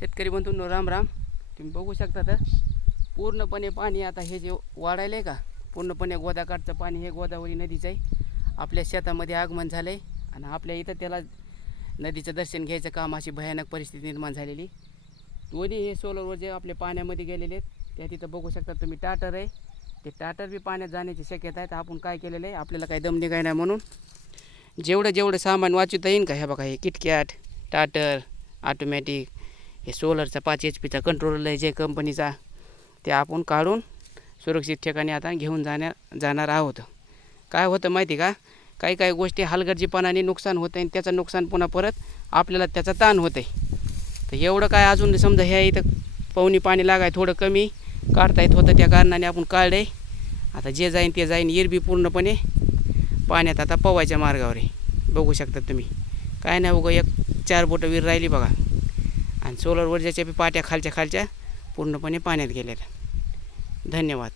शेतकरी बंधूंनो राम राम. तुम्ही बघू शकता तर पूर्णपणे पाणी आता हे जे वाढायलं आहे का, पूर्णपणे गोदाकाठचं पाणी हे गोदावरी नदीचं आहे. आपल्या शेतामध्ये आगमन झालं आहे आणि आपल्या इथं त्याला नदीचं दर्शन घ्यायचं काम, अशी भयानक परिस्थिती निर्माण झालेली. दोन्ही हे सोलरवर जे आपले पाण्यामध्ये गेलेले आहेत त्या तिथं बघू शकता तुम्ही टाटर आहे. ते टाटर बी पाण्यात जाण्याची शक्यता आहे. तर आपण काय केलेलं आहे, आपल्याला काही दम निघाय नाही म्हणून जेवढं सामान वाचवता येईल का, हे बघा हे किटकॅट, टाटर, ऑटोमॅटिक, हे सोलरचा 5 HP कंट्रोलर आहे जे कंपनीचा, ते आपण काढून सुरक्षित ठिकाणी आता घेऊन जाणार आहोत. काय होतं माहिती का, काही गोष्टी हलगर्जीपणाने नुकसान होतं आणि त्याचं नुकसान पुन्हा परत आपल्याला त्याचा ताण होतं आहे. तर एवढं काय अजून समजा ह्या इथं पाहुणी पाणी लागाय थोडं कमी काढता येत होतं, त्या कारणाने आपण काढलं आहे. आता जे जाईन ते जाईन. इरबी पूर्णपणे पाण्यात आता पवायच्या मार्गावर आहे. बघू शकता तुम्ही, काय नाही उगं 1-4 बोटं विहीर राहिली बघा. आणि सोलर ऊर्जाच्या बी पाट्या खालच्या पूर्णपणे पाण्यात गेल्या. धन्यवाद.